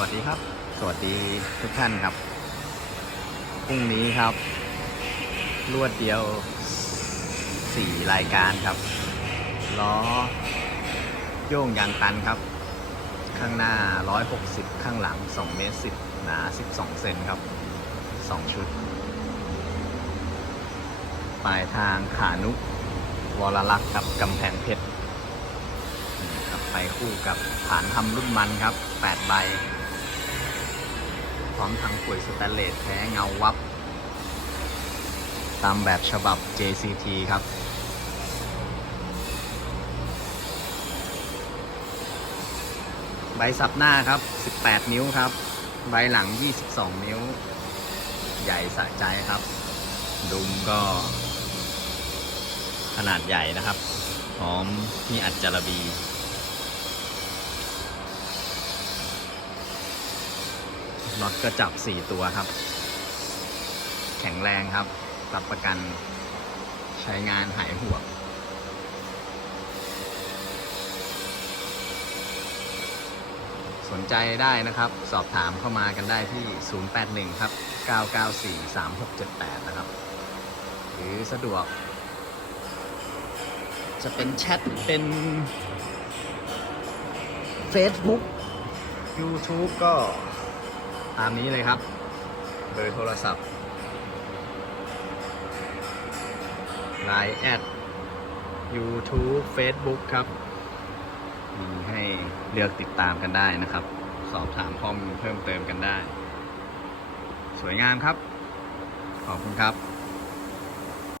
วัสดีครับ สวัสดีทุกท่านครับ พรุ่งนี้ครับ รวดเดียว 4 รายการครับ ล้อ โย่งยางตันครับ ข้างหน้า 160 ข้างหลัง 2 เมตร 10 หนา 12 เซนครับ 2 ชุด ปลายทางขานุวรลักษ์ครับกำแพงเพชรไปคู่กับฐานทำรุ่นมันครับ 8 ใบ พร้อมทางปุ๋ยสแตนเลสแท้เงาวับ ตามแบบฉบับ JCT ครับ ใบสับหน้าครับ 18 นิ้วครับ ใบหลัง 22 นิ้ว ใหญ่สะใจครับ ดุมก็ ขนาดใหญ่นะครับ พร้อมที่อัดจารบี น็อตก็จับ 4 ตัวครับ แข็งแรงครับ รับประกันใช้งานหายห่วงสนใจได้นะครับ สอบถามเข้ามากันได้ที่ 081 ครับ 994 3678 นะครับ หรือสะดวก จะเป็นแชท เป็น Facebook YouTube ก็ ตามนี้เลยครับ เบอร์โทรศัพท์ Line แอด YouTube Facebook ครับ มีให้เลือกติดตามกันได้นะครับ สอบถามข้อมูลเพิ่มเติมกันได้ สวยงามครับ ขอบคุณครับ